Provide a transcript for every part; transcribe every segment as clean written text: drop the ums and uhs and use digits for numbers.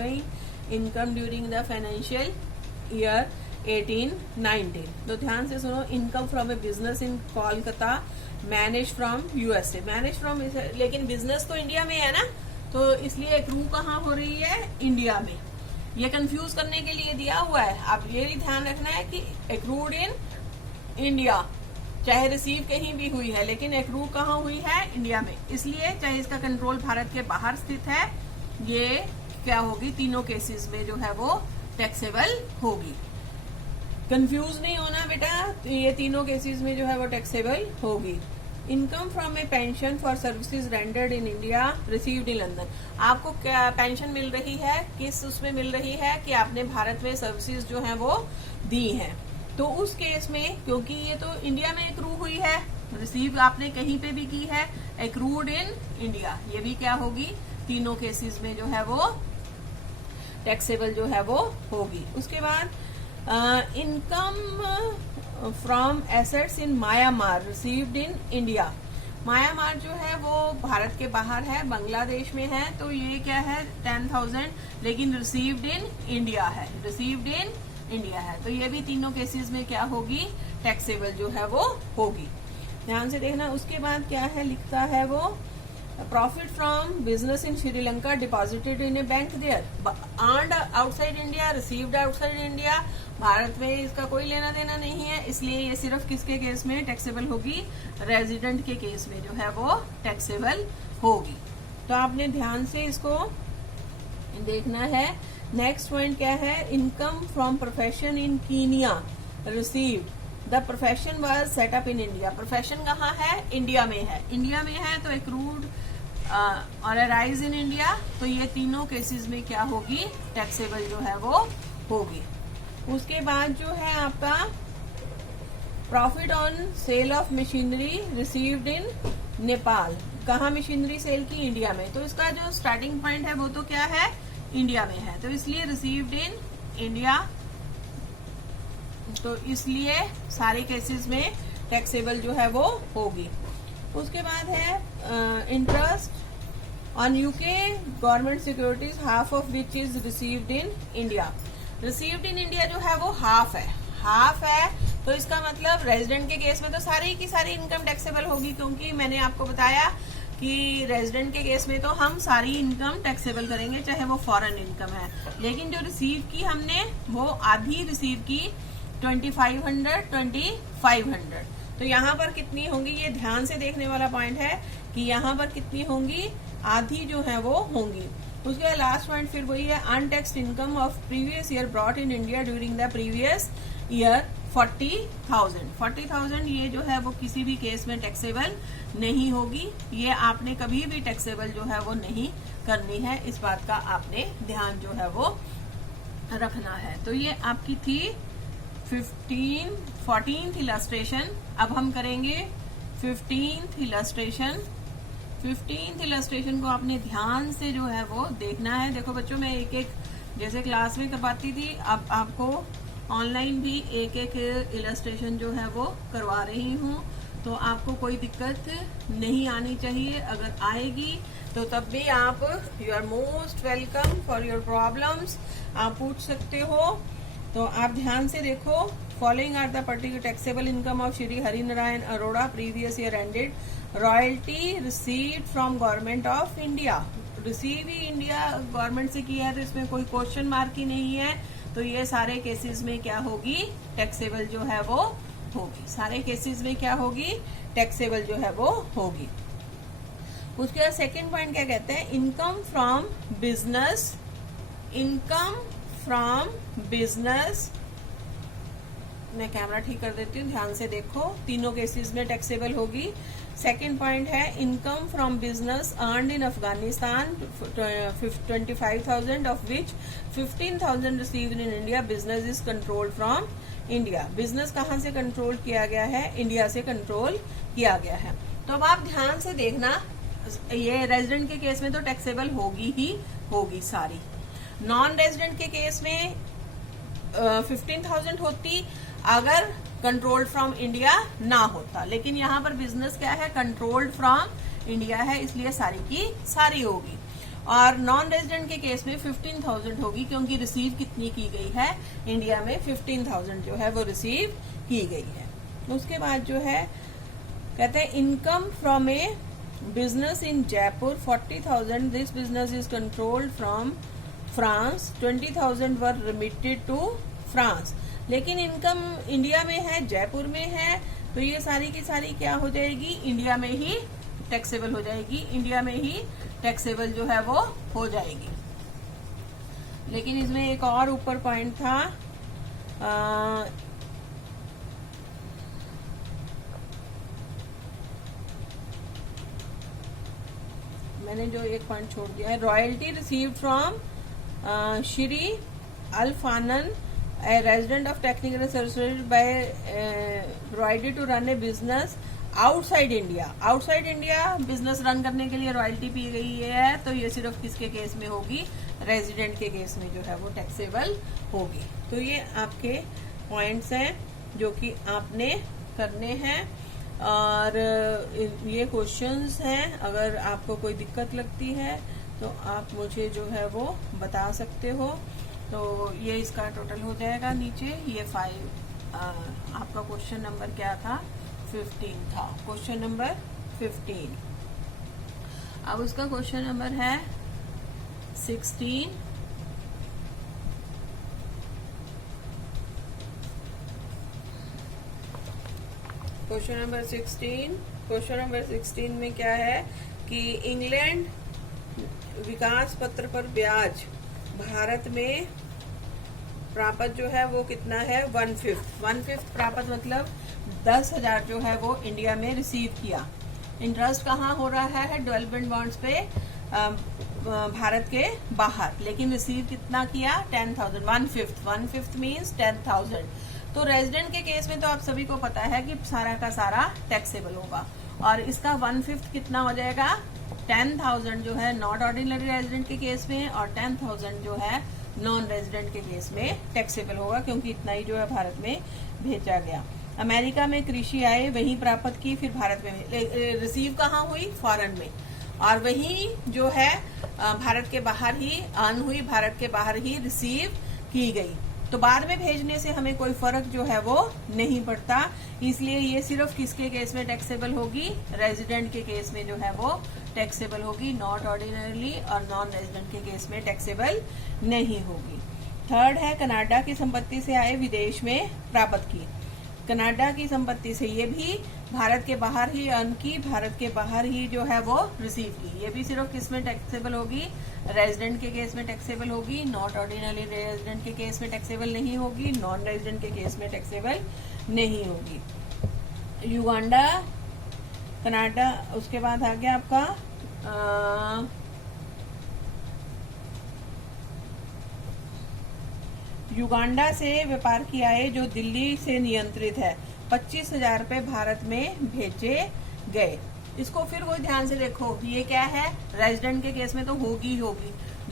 Following income during the financial year 18-19। तो ध्यान से सुनो, income from a business in Kolkata, manage from USA. Manage from, लेकिन business तो इंडिया में है ना, तो इसलिए एक्रू कहाँ हो रही है, इंडिया में। ये कंफ्यूज करने के लिए दिया हुआ है। आप ये भी ध्यान रखना है कि एक्रूड इन इंडिया, चाहे रिसीव कहीं भी हुई है, लेकिन एक्रू कहाँ हुई है, इंडिया में। इसलिए चाहे इसका कंट्रोल भारत के बाहर स्थित है, ये क्या होगी, तीनों केसेस में जो है वो टैक्सेबल होगी। कंफ्यूज नहीं होना बेटा, तो ये तीनों केसेस में जो है वो टैक्सेबल होगी। Income from A pension for services rendered in India received in London. आपको क्या पेंशन मिल रही है, किस उसमें मिल रही है कि आपने भारत में सर्विसेज जो है वो दी हैं। तो उस केस में, क्योंकि ये तो इंडिया में एक्रू हुई है, रिसीव आपने कहीं पे भी की है, एक्रूड इन इंडिया, ये भी क्या होगी, तीनों केसेस में जो है वो टैक्सेबल जो है वो होगी। उसके बाद income from assets in Myanmar received in India. Myanmar जो है वो भारत के बाहर है, बांग्लादेश में है, तो ये क्या है 10,000, लेकिन रिसीव्ड इन इंडिया है, रिसीव्ड इन इंडिया है। तो ये भी तीनों केसेस में क्या होगी, टैक्सेबल जो है वो होगी। ध्यान से देखना। उसके बाद क्या है, लिखता है वो profit from business in Sri Lanka deposited in a bank there, earned outside India, received outside India. Bharat में इसका कोई लेना देना नहीं है, इसलिए ये सिर्फ किसके केस में टैक्सेबल होगी, रेजिडेंट के केस में जो है वो टैक्सेबल होगी। तो आपने ध्यान से इसको देखना है। नेक्स्ट पॉइंट क्या है, income from profession in Kenya received, the profession was set up in India. Profession कहाँ है, इंडिया में है, इंडिया में है, तो एक्रूड और अराइज इन इंडिया। तो ये तीनों केसेस में क्या होगी, टैक्सेबल जो है वो होगी। उसके बाद जो है आपका profit on sale of machinery received in Nepal. कहाँ मशीनरी सेल की, इंडिया में, तो इसका जो स्टार्टिंग पॉइंट है वो तो क्या है, इंडिया में है, तो इसलिए रिसीव्ड इन इंडिया, तो इसलिए सारे केसेस में टैक्सेबल जो है वो होगी। उसके बाद है interest on UK government securities, half of which is received in India. Received in India जो है वो हाफ है, हाफ है, तो इसका मतलब रेजिडेंट के केस में तो सारी की सारी इनकम टैक्सेबल होगी, क्योंकि मैंने आपको बताया कि रेजिडेंट के केस में तो हम सारी इनकम टैक्सेबल करेंगे, चाहे वो फॉरेन इनकम है। लेकिन जो रिसीव की हमने, वो आधी रिसीव की 2500, तो यहाँ पर कितनी होंगी, ये ध्यान से देखने वाला पॉइंट है कि यहाँ पर कितनी होंगी, आधी जो है वो होंगी। उसके लास्ट पॉइंट फिर वही है, untaxed income of previous year brought in India during the previous year 40,000। ये जो है वो किसी भी केस में टैक्सेबल नहीं होगी, ये आपने कभी भी टैक्सेबल जो है वो नहीं करनी है, इस बात का आपने ध्यान जो है वो रखना है। तो ये आपकी थी 14th इलस्ट्रेशन। अब हम करेंगे 15th इलस्ट्रेशन। 15th इलस्ट्रेशन को आपने ध्यान से जो है वो देखना है। देखो बच्चों, मैं एक एक जैसे क्लास में करवाती थी, अब आपको ऑनलाइन भी एक एक इलस्ट्रेशन जो है वो करवा रही हूँ, तो आपको कोई दिक्कत नहीं आनी चाहिए। अगर आएगी तो तब भी आप, you are most welcome for your problems, आप पूछ सकते हो। तो आप ध्यान से देखो, following are the particular taxable income of Shri Harinarayan Arora previous year ended, royalty received from government of India. Receive ही इंडिया गवर्नमेंट से किया है, तो इसमें कोई क्वेश्चन मार्क ही नहीं है, तो ये सारे केसेस में क्या होगी, टैक्सेबल जो है वो होगी। सारे केसेस में क्या होगी, टैक्सेबल जो है वो होगी। उसके बाद सेकेंड पॉइंट क्या कहते हैं, income from business, income from business, मैं कैमरा ठीक कर देती हूँ, ध्यान से देखो, तीनों केसेस में टैक्सेबल होगी। सेकेंड पॉइंट है income from business earned in Afghanistan 25,000 of which 15,000 received in India, business is controlled from India. Business कहाँ से कंट्रोल किया गया है, इंडिया से कंट्रोल किया गया है। तो अब आप ध्यान से देखना, ये रेजिडेंट के केस में तो टैक्सेबल होगी ही होगी सारी। नॉन रेजिडेंट के केस में 15,000 होती अगर कंट्रोल्ड फ्रॉम इंडिया ना होता, लेकिन यहाँ पर बिजनेस क्या है, कंट्रोल्ड फ्रॉम इंडिया है, इसलिए सारी की सारी होगी। और नॉन रेजिडेंट के केस में 15,000 होगी, क्योंकि रिसीव कितनी की गई है इंडिया में, 15,000 जो है वो रिसीव की गई है। उसके बाद जो है कहते हैं income from a business in Jaipur 40,000, this business is controlled from France, 20,000 were remitted to France. लेकिन इनकम इंडिया में है, जयपुर में है, तो ये सारी की सारी क्या हो जाएगी, इंडिया में ही टैक्सेबल हो जाएगी, इंडिया में ही टैक्सेबल जो है वो हो जाएगी। लेकिन इसमें एक और ऊपर पॉइंट था, मैंने जो एक पॉइंट छोड़ दिया है, रॉयल्टी रिसीव्ड फ्रॉम श्री अल्फानन, a resident of technical services by provided to run a business outside India। outside India business run करने के लिए रॉयल्टी पी गई है, तो ये सिर्फ किसके केस में होगी, रेजिडेंट के केस में जो है वो टैक्सेबल होगी। तो ये आपके पॉइंट्स हैं जो कि आपने करने हैं, और ये क्वेश्चंस हैं। अगर आपको कोई दिक्कत लगती है तो आप मुझे जो है वो बता सकते हो। तो ये इसका टोटल हो जाएगा नीचे, ये 5 आपका क्वेश्चन नंबर क्या था, 15 था, क्वेश्चन नंबर 15। अब उसका क्वेश्चन नंबर है 16। क्वेश्चन नंबर 16, क्वेश्चन नंबर 16 में क्या है कि इंग्लैंड विकास पत्र पर ब्याज भारत में प्राप्त जो है वो कितना है, 1/5 प्राप्त मतलब 10,000 जो है वो इंडिया में रिसीव किया। इंटरेस्ट कहाँ हो रहा है, डेवलपमेंट बॉन्ड्स पे भारत के बाहर, लेकिन रिसीव कितना किया, 10,000, 1/5 मीन्स 10,000। तो रेजिडेंट के केस में तो आप सभी को पता है कि सारा का सारा टैक्सेबल होगा, और इसका 1/5 कितना हो जाएगा, 10,000 जो है नॉट ऑर्डिनरी रेजिडेंट के केस में, और 10,000 जो है नॉन रेजिडेंट के केस में टैक्सेबल होगा, क्योंकि इतना ही जो है भारत में भेजा गया। अमेरिका में कृषि आय वहीं प्राप्त की, फिर भारत में रिसीव कहाँ हुई, फॉरेन में, और वही जो है भारत के बाहर ही अर्न हुई, भारत के बाहर ही रिसीव की गई। तो बाद में भेजने से हमें कोई फर्क जो है वो नहीं पड़ता, इसलिए ये सिर्फ किसके केस में टैक्सेबल होगी, रेजिडेंट के केस में जो है वो टैक्सेबल होगी, नॉट ऑर्डिनरली, और नॉन रेजिडेंट के केस में टैक्सेबल नहीं होगी। थर्ड है कनाडा की संपत्ति से आए विदेश में प्राप्त की, कनाडा की संपत्ति से, ये भी भारत के बाहर ही अर्न की, भारत के बाहर ही जो है वो रिसीव की, ये भी सिर्फ किस में टैक्सेबल होगी, रेजिडेंट के केस में टैक्सेबल होगी, नॉट ऑर्डिनरी रेजिडेंट के केस में टैक्सेबल नहीं होगी, नॉन रेजिडेंट के केस में टैक्सेबल नहीं होगी। युगांडा, कनाडा, उसके बाद आ गया आपका युगांडा से व्यापार की आय जो दिल्ली से नियंत्रित है, 25,000 रुपए भारत में भेजे गए। इसको फिर वो ध्यान से देखो, ये क्या है, रेजिडेंट के केस में तो होगी,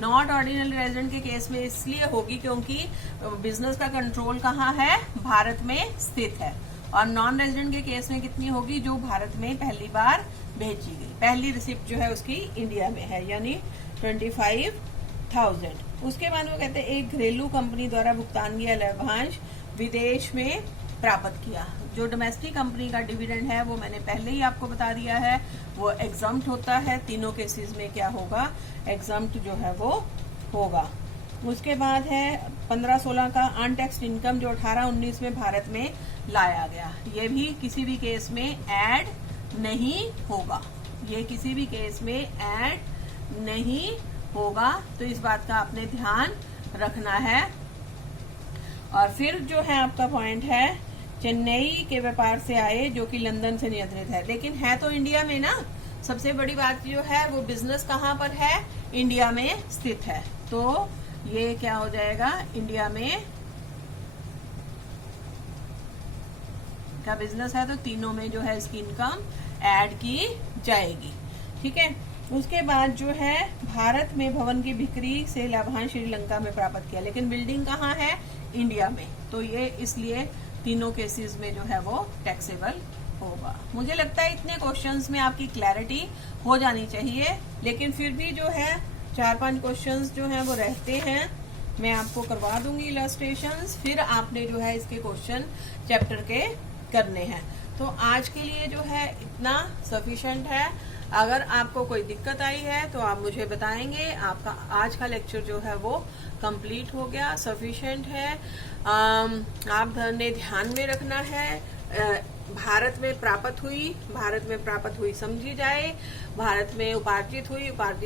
नॉट ऑर्डिनरी रेजिडेंट के केस में इसलिए होगी क्योंकि बिजनेस का कंट्रोल कहाँ है, भारत में स्थित है, और नॉन रेजिडेंट के केस में कितनी होगी, जो भारत में पहली बार भेजी गई, पहली रिसिप्ट जो है उसकी इंडिया में है, यानी 25,000। उसके बाद वो कहते हैं एक घरेलू कंपनी द्वारा भुगतान किया लाभांश विदेश में प्राप्त किया। जो डोमेस्टिक कंपनी का डिविडेंड है वो मैंने पहले ही आपको बता दिया है, वो एग्जम्प्ट होता है, तीनों केसेस में क्या होगा, एग्जम्प्ट जो है वो होगा। उसके बाद है 15-16 का अनटैक्स्ड इनकम जो 18-19 में भारत में लाया गया, ये भी किसी भी केस में ऐड नहीं होगा, ये किसी भी केस में ऐड नहीं होगा, तो इस बात का आपने ध्यान रखना है। और फिर जो है आपका पॉइंट है चेन्नई के व्यापार से आए जो कि लंदन से नियंत्रित है, लेकिन है तो इंडिया में ना। सबसे बड़ी बात जो है वो बिजनेस कहाँ पर है, इंडिया में स्थित है, तो ये क्या हो जाएगा, इंडिया में का बिजनेस है, तो तीनों में जो है इसकी इनकम ऐड की जाएगी। ठीक है, उसके बाद जो है भारत में भवन की बिक्री से लाभांश श्रीलंका में प्राप्त किया, लेकिन बिल्डिंग कहाँ है, इंडिया में, तो ये इसलिए तीनों केसेस में जो है वो टैक्सेबल होगा। मुझे लगता है इतने क्वेश्चंस में आपकी क्लैरिटी हो जानी चाहिए, लेकिन फिर भी जो है 4-5 क्वेश्चंस जो हैं वो रहते हैं, मैं आपको करवा दूंगी इलस्ट्रेशंस, फिर आपने जो है इसके क्वेश्चन चैप्टर के करने हैं। तो आज के लिए जो है इतना सफिशिएंट है। अगर आपको कोई दिक्कत आई है तो आप मुझे बताएंगे। आपका आज का लेक्चर जो है वो कंप्लीट हो गया, सफिशिएंट है। आप ने ध्यान में रखना है भारत में प्राप्त हुई समझी जाए, भारत में उपार्जित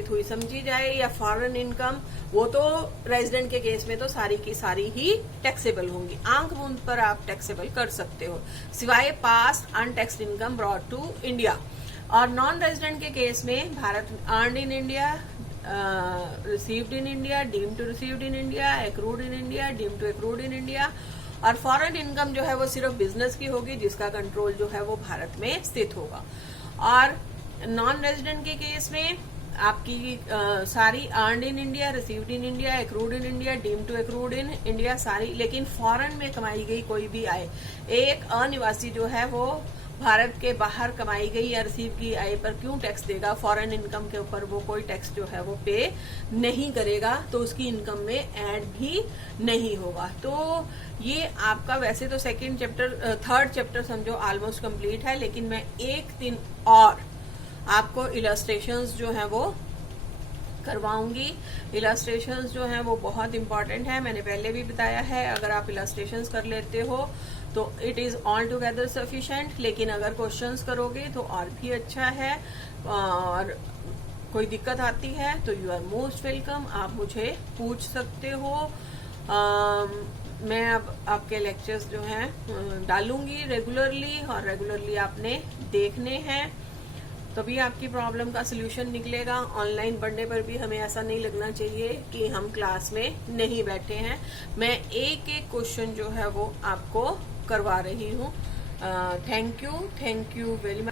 हुई समझी जाए, या फॉरेन इनकम, वो तो रेजिडेंट के केस में तो सारी की सारी ही टैक्सेबल होंगी। आंख मूंद पर आप टैक्सेबल कर सकते हो, सिवाय past untaxed income brought to India. और नॉन रेजिडेंट के केस में Bharat earned in India, received in India, deemed to received in India, accrued in India, deemed to accrued in India. और फॉरेन इनकम जो है वो सिर्फ बिजनेस की होगी, जिसका कंट्रोल जो है वो भारत में स्थित होगा। और नॉन रेजिडेंट के केस में आपकी सारी earned in India, received in India, accrued in India, deemed to accrued in India सारी, लेकिन फॉरेन में कमाई गई कोई भी आय, एक अनिवासी जो है वो भारत के बाहर कमाई गई या रिसीव की आय पर क्यों टैक्स देगा? फॉरेन इनकम के ऊपर वो कोई टैक्स जो है वो पे नहीं करेगा, तो उसकी इनकम में ऐड भी नहीं होगा। तो ये आपका वैसे तो थर्ड चैप्टर समझो ऑलमोस्ट कंप्लीट है, लेकिन मैं एक दिन और आपको इलस्ट्रेशंस जो है वो करवाऊंगी। इलस्ट्रेशंस जो हैं वो बहुत इंपॉर्टेंट है, मैंने पहले भी बताया है। अगर आप इलस्ट्रेशंस कर लेते हो तो it is all together sufficient, लेकिन अगर क्वेश्चंस करोगे तो और भी अच्छा है। और कोई दिक्कत आती है तो यू आर मोस्ट वेलकम, आप मुझे पूछ सकते हो। मैं अब आपके लेक्चर्स जो हैं डालूंगी रेगुलरली, और रेगुलरली आपने देखने हैं, तभी आपकी प्रॉब्लम का सलूशन निकलेगा। ऑनलाइन पढ़ने पर भी हमें ऐसा नहीं लगना चाहिए कि हम क्लास में नहीं बैठे हैं। मैं एक एक क्वेश्चन जो है वो आपको करवा रही हूँ। Thank you very much.